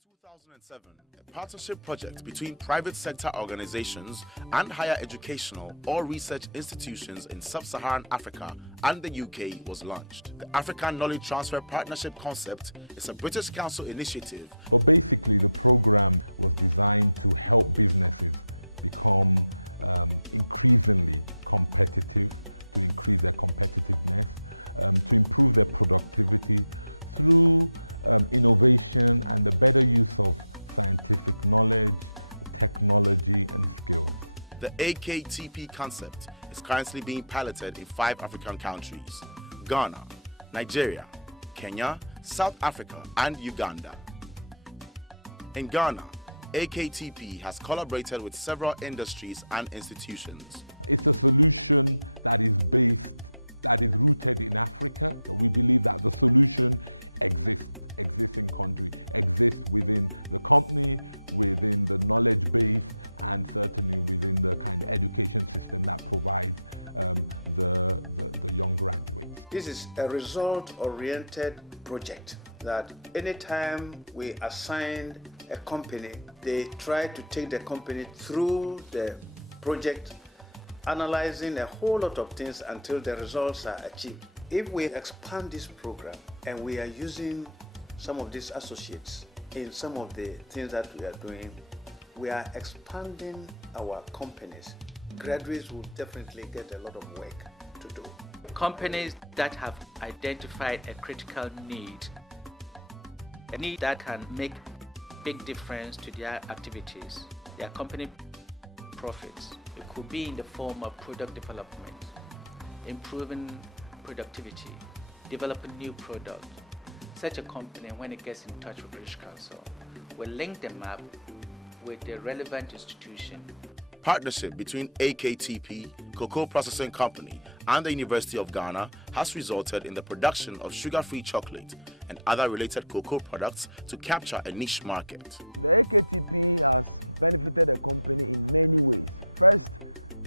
2007, a partnership project between private sector organizations and higher educational or research institutions in Sub Saharan Africa and the UK was launched. The African Knowledge Transfer Partnership concept is a British Council initiative. But basically, the program was designed to help businesses become increasingly competitive, to increase their competitiveness, to improve their productivity through innovation and the better use of scientific knowledge, technology and skills. The A.K.T.P concept is currently being piloted in 5 African countries: Ghana, Nigeria, Kenya, South Africa and Uganda. In Ghana, A.K.T.P has collaborated with several industries and institutions. It's a solution that is rooted in Africa. We believe that the solution exists in country, exists within the company, within the knowledge base, and certainly within the kind of education system that provides the young graduates. This is a result-oriented project that anytime we assign a company, they try to take the company through the project, analyzing a whole lot of things until the results are achieved. If we expand this program and we are using some of these associates in some of the things that we are doing, we are expanding our companies. Graduates will definitely get a lot of work to do. Companies that have identified a critical need, a need that can make big difference to their activities, their company profits. It could be in the form of product development, improving productivity, developing new products. Such a company, when it gets in touch with British Council, will link them up with the relevant institution. Partnership between A.K.T.P, Cocoa Processing Company, and the University of Ghana has resulted in the production of sugar-free chocolate and other related cocoa products to capture a niche market. The A.K.T.P has benefited the company in many ways. First,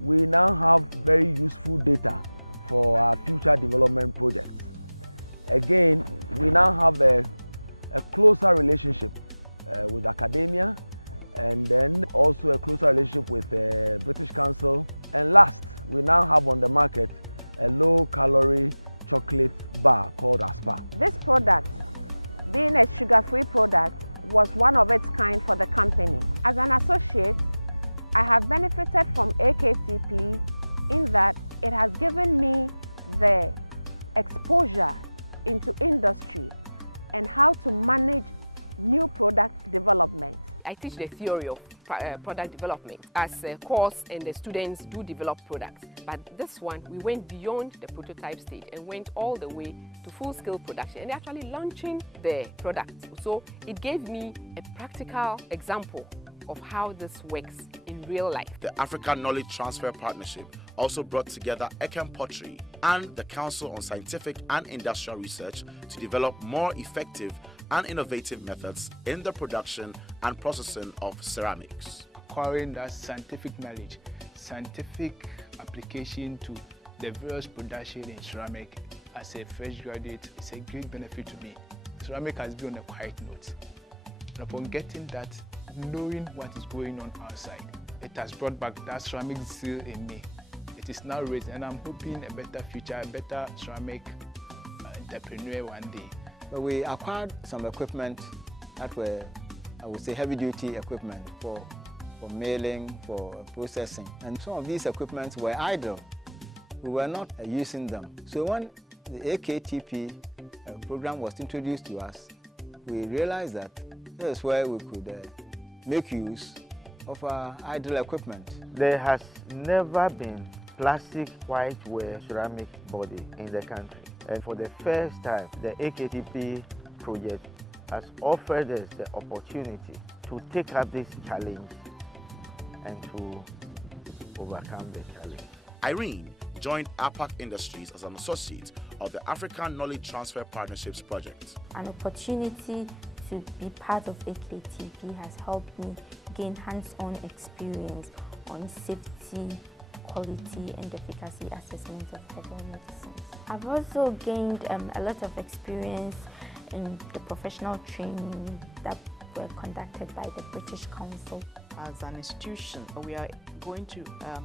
we now have very useful data for our future development projects. Again, we now have a closer relationship with academia, and then also a closer relationship with the British Council. And last, we now have on the market a low-calorie chocolate bar called Aspa. This product, being a sugar-free product, was one of its kind for the company. As an associate, I have benefited from A.K.T.P in that it has given me the exposure into industry and how to manage new product development. I teach the theory of product development as a course, and the students do develop products. But this one, we went beyond the prototype stage and went all the way to full-scale production and actually launching the product. So it gave me a practical example of how this works in real life. The African Knowledge Transfer Partnership also brought together Pottery and the Council on Scientific and Industrial Research to develop more effective and innovative methods in the production and processing of ceramics. Acquiring that scientific knowledge, scientific application to the various production in ceramic as a fresh graduate is a great benefit to me. Ceramic has been on a quiet note. And upon getting that, knowing what is going on outside, it has brought back that ceramic zeal in me. It is now raised, and I'm hoping a better future, a better ceramic entrepreneur one day. But we acquired some equipment that were, I would say, heavy-duty equipment for milling, for processing. And some of these equipments were idle. We were not using them. So when the A.K.T.P program was introduced to us, we realized that this is where we could make use of our idle equipment. There has never been plastic whiteware ceramic body in the country. And for the first time, the A.K.T.P project has offered us the opportunity to take up this challenge and to overcome the challenge. Irene joined Apaak Industries as an associate of the African Knowledge Transfer Partnerships project. An opportunity to be part of A.K.T.P has helped me gain hands-on experience on safety, quality and efficacy assessment of herbal medicines. I've also gained a lot of experience in the professional training that were were conducted by the British Council. As an institution, we are going to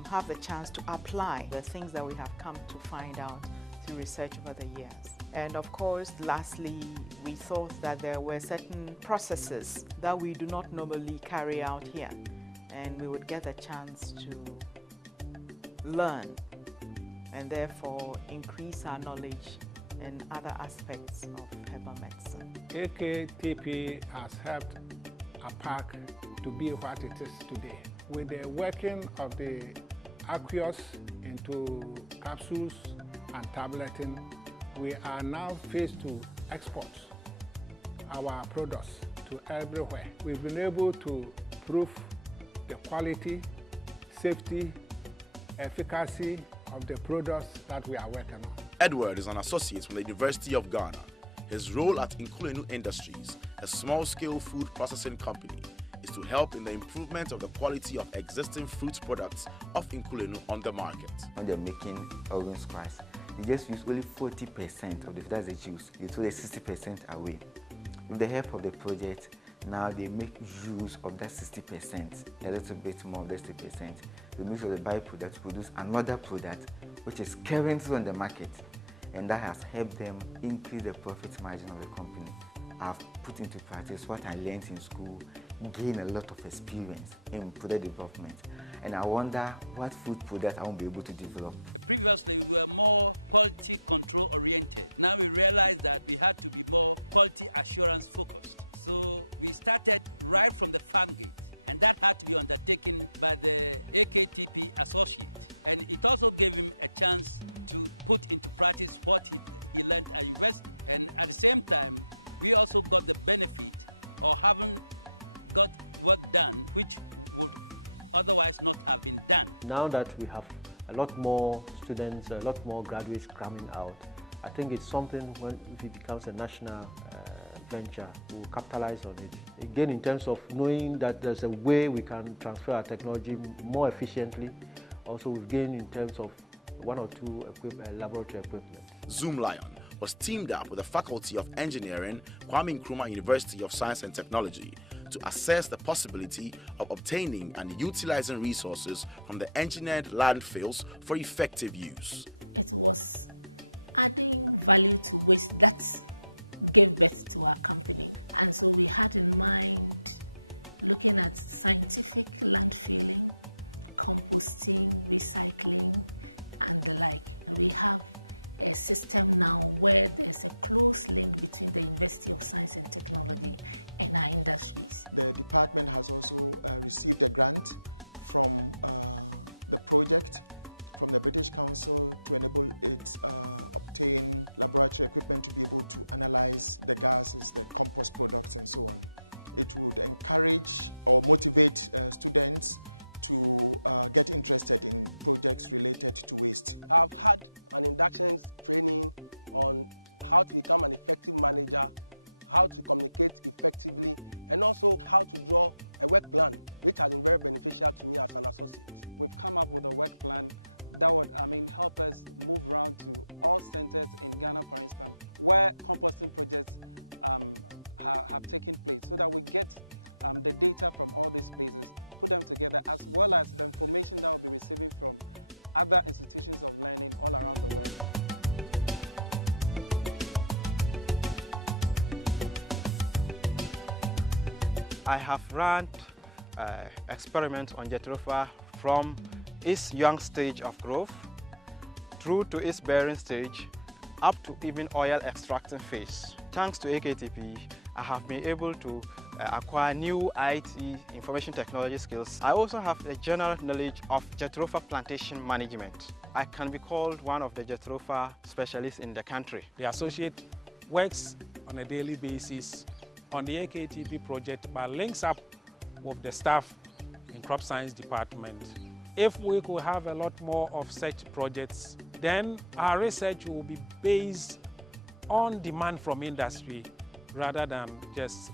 have the chance to apply the things that we have come to find out through research over the years. And of course, lastly, we thought that there were certain processes that we do not normally carry out here, and we would get a chance to learn and therefore increase our knowledge in other aspects of herbal medicine. A.K.T.P has helped Apaak to be what it is today. With the working of the aqueous into capsules and tableting, we are now faced to export our products to everywhere. We've been able to prove the quality, safety, efficacy of the products that we are working on. Edward is an associate from the University of Ghana. His role at Nkulenu Industries, a small-scale food processing company, is to help in the improvement of the quality of existing fruit products of Nkulenu on the market. When they're making orange squash, they just use only 40% of the fruit they choose. They throw the 60% away. With the help of the project, now they make use of that 60%, a little bit more of that 60%. They make sure the byproduct to produce another product which is currently on the market, and that has helped them increase the profit margin of the company. I've put into practice what I learned in school, gained a lot of experience in product development, and I wonder what food product I won't be able to develop. Previously, we were more quality control oriented. Now we realized that we had to be more quality assurance focused. So we started right from the farm gate, and that had to be undertaken by the A.K.T.P associate. And it also gave him a chance to put into practice what he learned at university. And at the same time, we also got the benefit of having got work done which would otherwise not have been done. Now that we have a lot more students, a lot more graduates coming out, I think it's something if it becomes a national venture, we'll capitalize on it. Again, in terms of knowing that there's a way we can transfer our technology more efficiently, also we've gained in terms of 1 or 2 laboratory equipment. Zoom Lion was teamed up with the Faculty of Engineering, Kwame Nkrumah University of Science and Technology, to assess the possibility of obtaining and utilizing resources from the engineered landfills for effective use. It was adding value to waste that gave birth to our company. And so we had in mind looking at scientific landfilling, composting, recycling, and the like. We have a system now where there's a close link between the University of Science and Technology and our industries. The department has also received a grant from the project from the British Council to enable it obtain laboratory equipment to be able to analyze the gases, the compost products, and so on. It would encourage or motivate students to get interested in projects related to waste. I've had an induction training on how to become an effective manager, how to communicate effectively, and also how to draw a work plan, which has been very beneficial to me as an associate. We've come up with a work plan that would, help us move around to all centers in Ghana, for instance, where composting projects have taken place, so that we get the data from all these places, put them together, as well as the information that we'll be receiving from other institutions of learning all around the world. I have run experiments on jatropha from its young stage of growth through to its bearing stage, up to even oil extracting phase. Thanks to A.K.T.P, I have been able to acquire new IT information technology skills. I also have a general knowledge of jatropha plantation management. I can be called one of the jatropha specialists in the country. The associate works on a daily basis on the A.K.T.P project, but links up with the staff in crop science department. If we could have a lot more of such projects, then our research will be based on demand from industry rather than just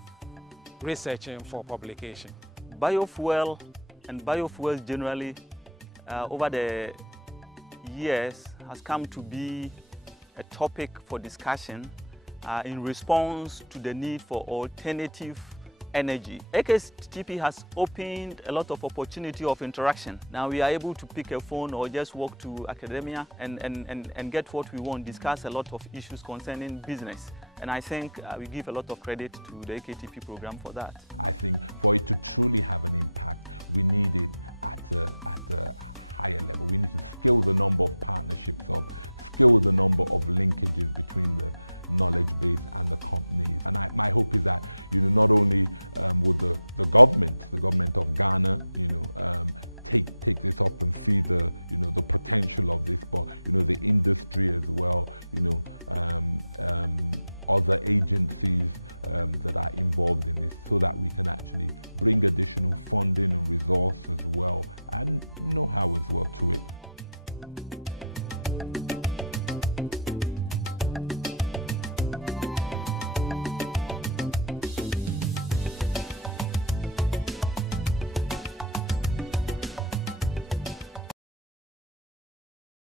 researching for publication. Biofuel and biofuels generally over the years has come to be a topic for discussion in response to the need for alternative energy. AKTP has opened a lot of opportunity of interaction. Now we are able to pick a phone or just walk to academia and get what we want, discuss a lot of issues concerning business. And I think we give a lot of credit to the AKTP program for that. I think for it to truly have an impact, we need it at a higher level. We need to scale the number of partnerships up, scale the number of linkages between the knowledge base and the companies. And my hope is that, not only would the government of Ghana, take this up and see the, the potential of this, but, the industry as well, other agencies that are involved in this, so that we can actually bring additional funding and resource as well, and know-how as well to it.